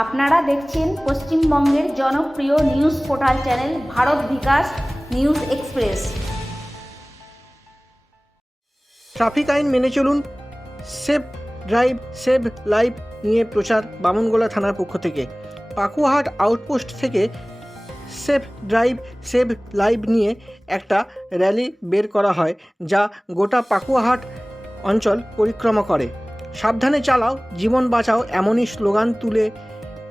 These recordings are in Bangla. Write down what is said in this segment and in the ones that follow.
আপনারা দেখছেন পশ্চিমবঙ্গের জনপ্রিয় নিউজ পোর্টাল চ্যানেল ভারত বিকাশ নিউজ এক্সপ্রেস। ট্রাফিক আইন মেনে চলুন, সেভ ড্রাইভ সেভ লাইফ নিয়ে প্রচার বামনগোলা থানার পক্ষ থেকে। পাকুয়াহাট আউটপোস্ট থেকে সেভ ড্রাইভ সেভ লাইফ নিয়ে একটা র্যালি বের করা হয়, যা গোটা পাকুয়াহাট অঞ্চল পরিক্রমা করে। সাবধানে চালাও, জীবন বাঁচাও, এমনই স্লোগান তুলে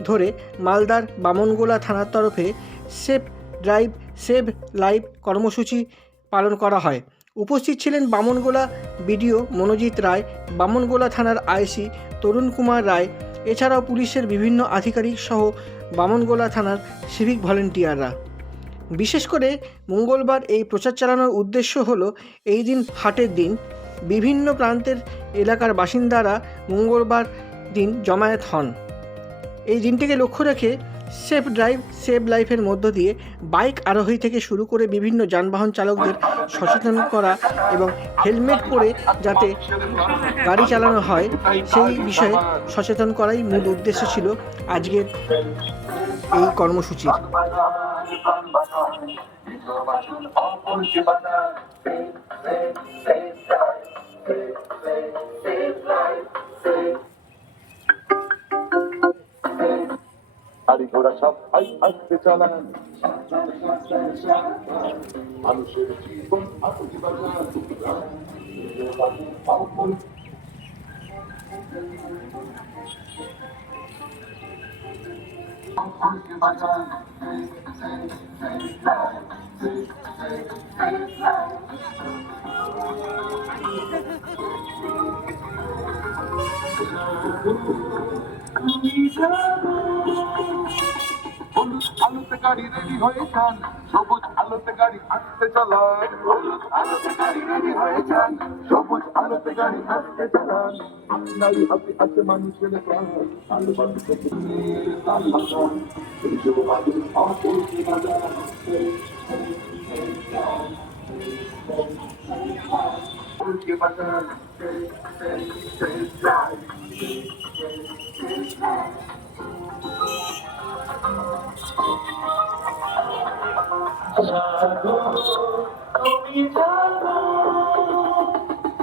ধরে মালদার বামনগোলা থানার তরফে সেভ ড্রাইভ সেভ লাইফ কর্মসূচি পালন করা হয়। উপস্থিত ছিলেন বামনগোলা বিডিও মনোজিৎ রায়, বামনগোলা থানার আইসি তরুণ কুমার রায়, এছাড়াও পুলিশের বিভিন্ন আধিকারিক সহ বামনগোলা থানার সিভিক ভলেন্টিয়াররা। বিশেষ করে মঙ্গলবার এই প্রচার চালানোর উদ্দেশ্য হলো এই দিন হাটের দিন। বিভিন্ন প্রান্তের এলাকার বাসিন্দারা মঙ্গলবার দিন জমায়েত হন। এই দিনটিকে লক্ষ্য রেখে সেফ ড্রাইভ সেভ লাইফের মধ্য দিয়ে বাইক আরোহী থেকে শুরু করে বিভিন্ন যানবাহন চালকদের সচেতন করা এবং হেলমেট পরে যাতে গাড়ি চালানো হয় সেই বিষয়ে সচেতন করাই মূল উদ্দেশ্য ছিল আজকের এই কর্মসূচির। গাড়ি ঘোড়া সব আস্তে চালান, মানুষের জীবন আকুতি বাজার আলোতে গাড়ি রেডি হয়ে যান, সবুজ আলোতে গাড়ি আসতে চালান, হলুদ আলোতে গাড়ি রেডি হয়ে যান, সবুজ আলোতে গাড়ি আসতে চালান। আপনারই হাতে আছে মানুষের প্রাণ, আলো বাঁধতে তাল বাঁচান, এই সব বাজে অপরকে বাজান। অপরকে বাজান,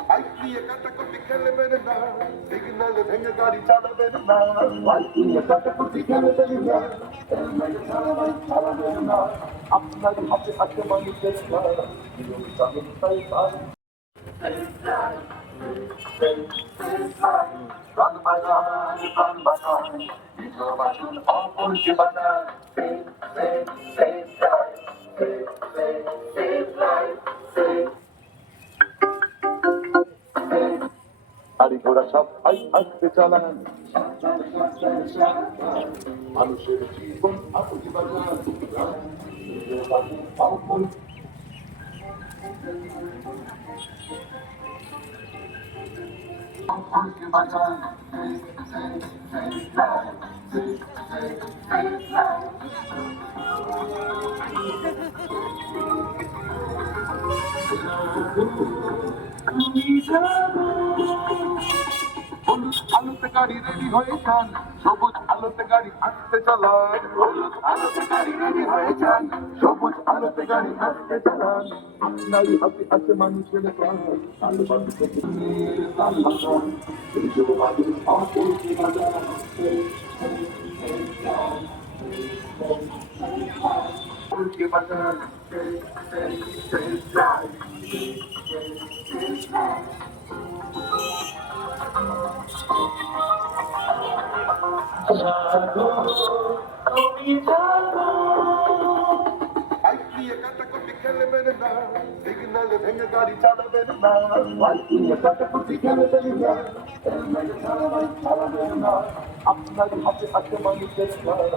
বাইক নিয়ে কাটাকুটি খেলবেন না, সিগন্যালে ভেঙে গাড়ি চালাবেন না, বাইক নিয়ে কাটাকুটি খেলবেন না, হেলমেট ছাড়া বাইক চালাবেন না। আপনার হাতে আছে মানুষের প্রাণ, প্রাণ বাঁচান, প্রাণ বাঁচান, নিজের বাঁচুন, অপরকে বাঁচান। গাড়ি ঘোড়া সব আস্তে চালান, মানুষের জীবন আকুতি বাজার অপরকে বাঁচান। হলুদ আলোতে গাড়ি রেডি হয়ে যান, সবুজ আলোতে গাড়ি আসতে চালান, হলুদ আলোতে গাড়ি রেডি হয়ে যান, সবুজ আলোতে গাড়ি আসতে চালান। আপনারই হাতে আছে মানুষের প্রাণ, আলো বাঁধতে তাল বাঁচান, এই সব বাজে অপরকে বাজান। অপরকে বাজান, বাইক নিয়ে কাটাকুটি খেলবেন না, সিগন্যালে ভেঙে গাড়ি চালাবেন না, বাইক নিয়ে কাটাকুটি খেলবেন না, হেলমেট ছাড়া বাইক চালাবেন না। আপনার হাতে আছে মানুষের প্রাণ,